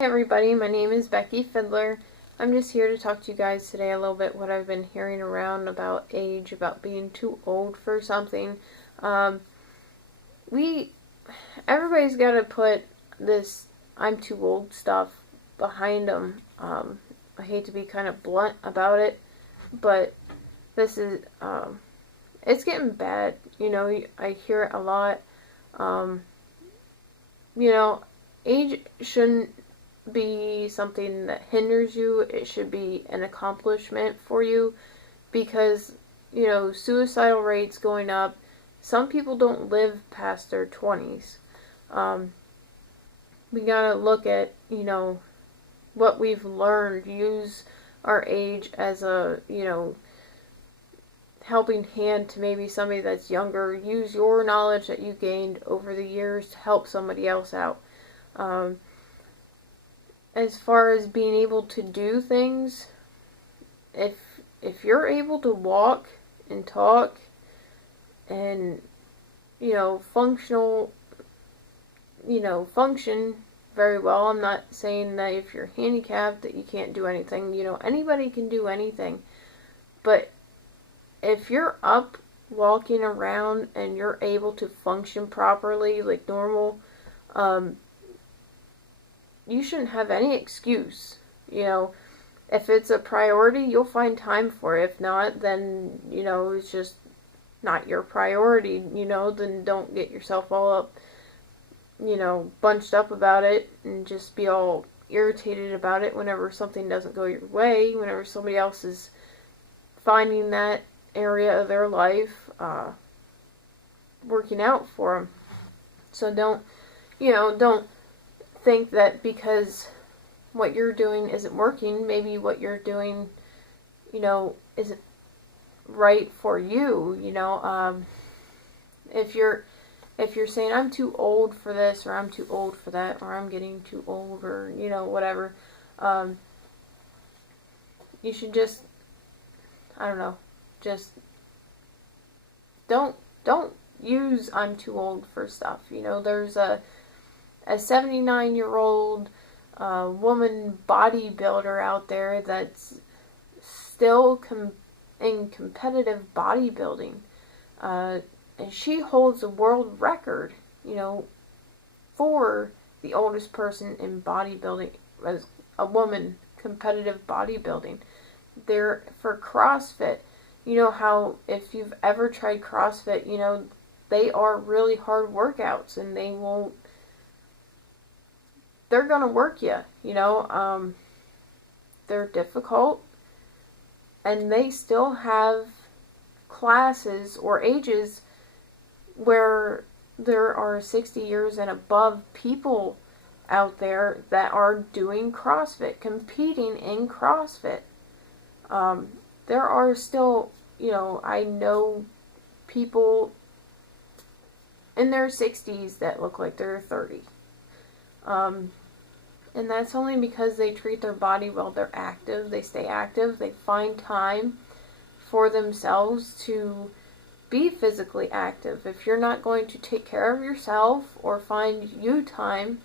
Hey everybody, my name is Becky Fiddler. I'm just here to talk to you guys today a little bit what I've been hearing around about age, about being too old for something. Um, we, everybody's got to put this I'm too old stuff behind them. I hate to be kind of blunt about it, but this is, it's getting bad. I hear it a lot. Um, you know, age shouldn't be something that hinders you. It should be an accomplishment for you because, suicidal rates going up. Some people don't live past their 20s. Um, we gotta look at, what we've learned. Use our age as a, helping hand to maybe somebody that's younger. Use your knowledge that you gained over the years to help somebody else out. As far as being able to do things, if you're able to walk and talk and functional function very well. I'm not saying that if you're handicapped that you can't do anything. Anybody can do anything. But if you're up walking around and you're able to function properly like normal, you shouldn't have any excuse. If it's a priority, you'll find time for it. If not, then, it's just not your priority, then don't get yourself all up, bunched up about it and just be all irritated about it whenever something doesn't go your way, whenever somebody else is finding that area of their life working out for them. So don't think that because what you're doing isn't working, maybe what you're doing, isn't right for you. If you're saying I'm too old for this or I'm too old for that or I'm getting too old or whatever, you should just, I don't know, just don't use I'm too old for stuff. There's a 79-year-old woman bodybuilder out there that's still in competitive bodybuilding. And she holds the world record, for the oldest person in bodybuilding as a woman, competitive bodybuilding. They're for CrossFit. You know how if you've ever tried CrossFit, they are really hard workouts and they're going to work you, they're difficult, and they still have classes or ages where there are 60 years and above people out there that are doing CrossFit, competing in CrossFit. There are still, I know people in their 60s that look like they're 30. And that's only because they treat their body well. They're active, they stay active, they find time for themselves to be physically active. If you're not going to take care of yourself or find you time,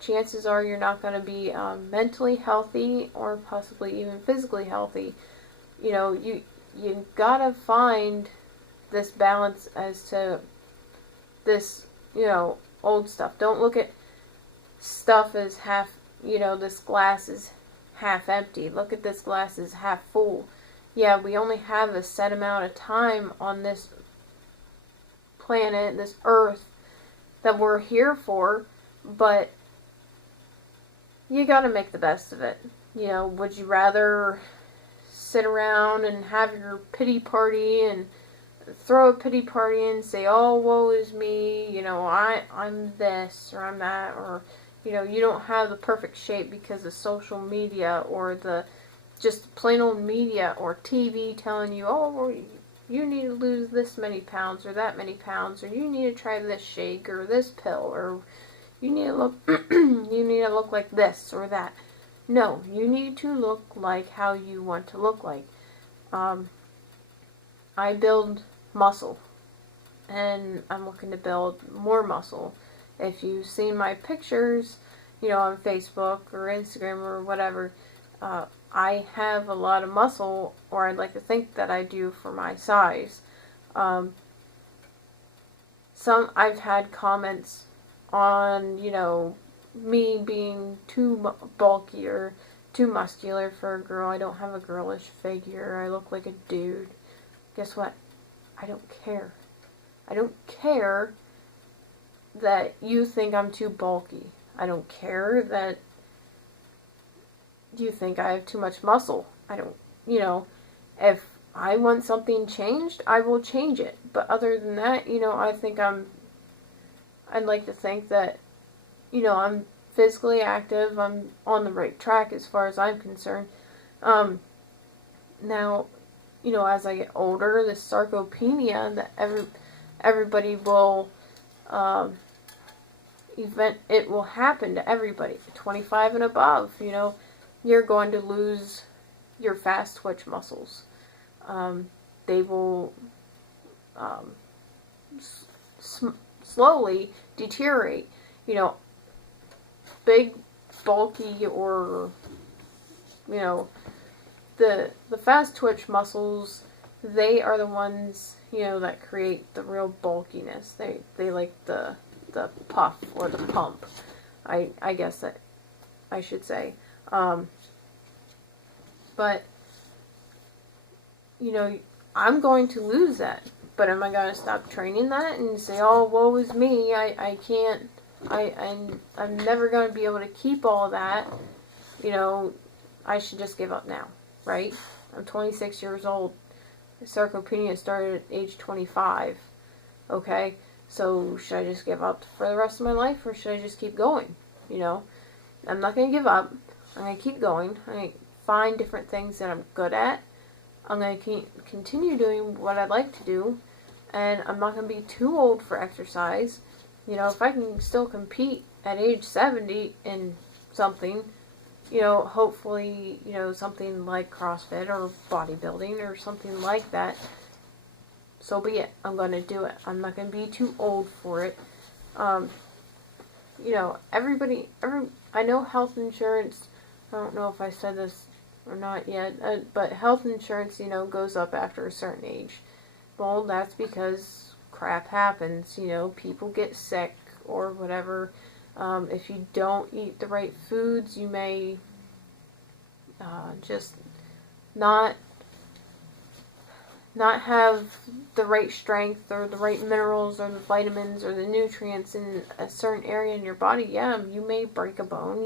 chances are you're not going to be mentally healthy or possibly even physically healthy. You gotta find this balance as to this, old stuff. Don't look at stuff as half, this glass is half empty. Look at this glass as half full. Yeah, we only have a set amount of time on this planet, this earth, that we're here for, but you gotta make the best of it. Would you rather sit around and have your pity party and throw a pity party and say, oh, woe is me, I'm this or I'm that, or you don't have the perfect shape because of social media or the just plain old media or TV telling you, oh, well, you need to lose this many pounds or that many pounds, or you need to try this shake or this pill, or you need to look you need to look like this or that. No, you need to look like how you want to look like. I build muscle, and I'm looking to build more muscle. If you've seen my pictures, on Facebook or Instagram or whatever, I have a lot of muscle, or I'd like to think that I do for my size. I've had comments on, me being too bulky or too muscular for a girl. I don't have a girlish figure. I look like a dude. Guess what? I don't care. I don't care that you think I'm too bulky. I don't care that you think I have too much muscle. I don't, if I want something changed, I will change it. But other than that, I think I'd like to think that, I'm physically active. I'm on the right track as far as I'm concerned. Now, as I get older, this sarcopenia that everybody will, it will happen to everybody. 25 and above, you're going to lose your fast twitch muscles. They will slowly deteriorate. Big, bulky, or the fast twitch muscles, they are the ones that create the real bulkiness. They like the puff or the pump. I guess that I should say. But I'm going to lose that. But am I going to stop training that and say, oh, woe is me, I can't, I'm never going to be able to keep all that, I should just give up now, right? I'm 26 years old. Sarcopenia started at age 25, okay? So should I just give up for the rest of my life, or should I just keep going, I'm not going to give up. I'm going to keep going. I'm going to find different things that I'm good at. I'm going to continue doing what I like to do, and I'm not going to be too old for exercise. If I can still compete at age 70 in something, hopefully, something like CrossFit or bodybuilding or something like that, so be it. I'm going to do it. I'm not going to be too old for it. I know health insurance, I don't know if I said this or not yet, but health insurance, goes up after a certain age. Well, that's because crap happens, people get sick or whatever. If you don't eat the right foods, you may just not have the right strength or the right minerals or the vitamins or the nutrients in a certain area in your body. Yeah, you may break a bone.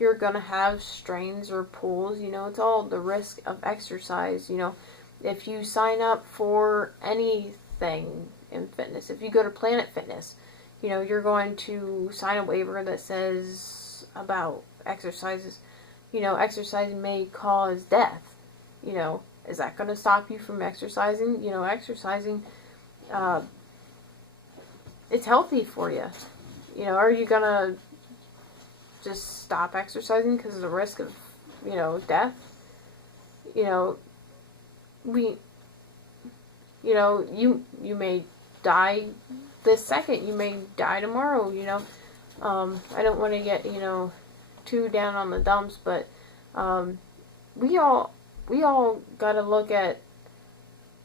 You're gonna have strains or pulls. It's all the risk of exercise. If you sign up for anything in fitness, if you go to Planet Fitness, you're going to sign a waiver that says about exercises. Exercising may cause death. Is that going to stop you from exercising? Exercising, it's healthy for you. Are you going to just stop exercising because of the risk of, death? You may die this second. You may die tomorrow, I don't want to get, too down on the dumps, but, we all gotta look at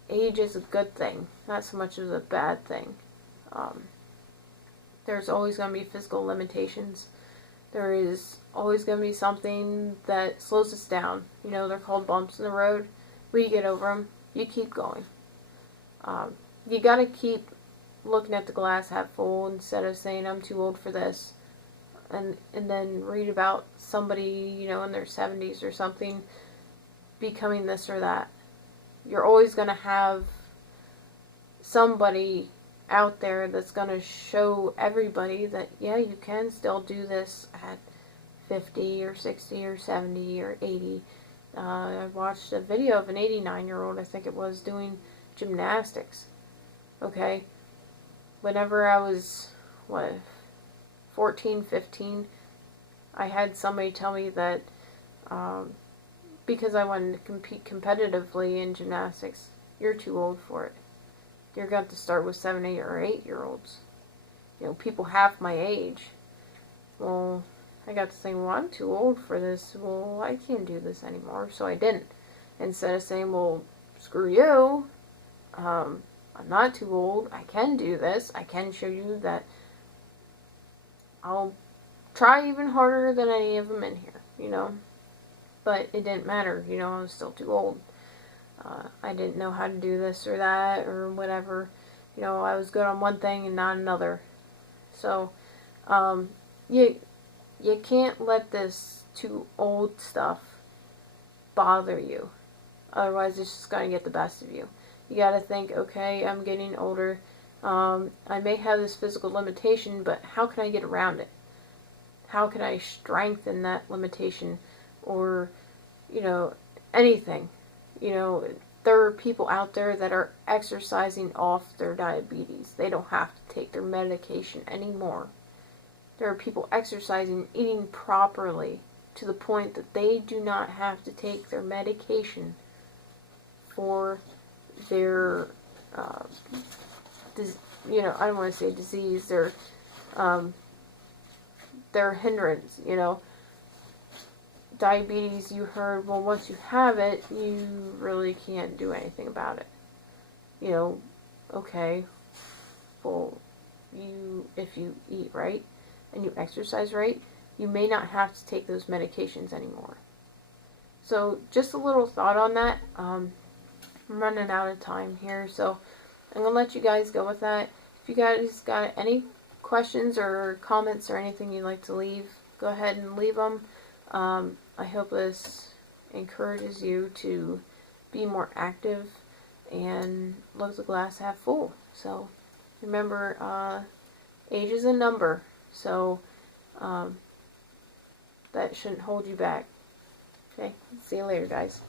age as a good thing, not so much as a bad thing. There's always going to be physical limitations. There is always going to be something that slows us down. They're called bumps in the road. When you get over them, you keep going. You gotta keep looking at the glass half full instead of saying, I'm too old for this. And then read about somebody, in their 70s or something, becoming this or that. You're always going to have somebody out there that's going to show everybody that, yeah, you can still do this at 50 or 60 or 70 or 80. I watched a video of an 89-year-old, I think it was, doing gymnastics. Okay? Whenever I was, 14, 15, I had somebody tell me that because I wanted to compete competitively in gymnastics, you're too old for it. You're going to have to start with 7, 8, or 8-year-olds. People half my age. Well, I got to think, well, I'm too old for this. Well, I can't do this anymore. So I didn't. Instead of saying, well, screw you, I'm not too old. I can do this. I can show you that I'll try even harder than any of them in here, you know. But it didn't matter, you know, I was still too old. I didn't know how to do this or that or whatever. You know, I was good on one thing and not another. So, you can't let this too old stuff bother you. Otherwise, it's just going to get the best of you. You got to think, okay, I'm getting older. I may have this physical limitation, but how can I get around it? How can I strengthen that limitation? Or, you know, anything. You know, there are people out there that are exercising off their diabetes. They don't have to take their medication anymore. There are people exercising, eating properly, to the point that they do not have to take their medication for their, you know, I don't want to say disease, their hindrance, you know. Diabetes, you heard, well, once you have it, you really can't do anything about it. You know, okay, well, if you eat right and you exercise right, you may not have to take those medications anymore. So, just a little thought on that. I'm running out of time here, so I'm going to let you guys go with that. If you guys got any questions or comments or anything you'd like to leave, go ahead and leave them. I hope this encourages you to be more active and look the glass half full. So remember, age is a number, so that shouldn't hold you back. Okay, see you later, guys.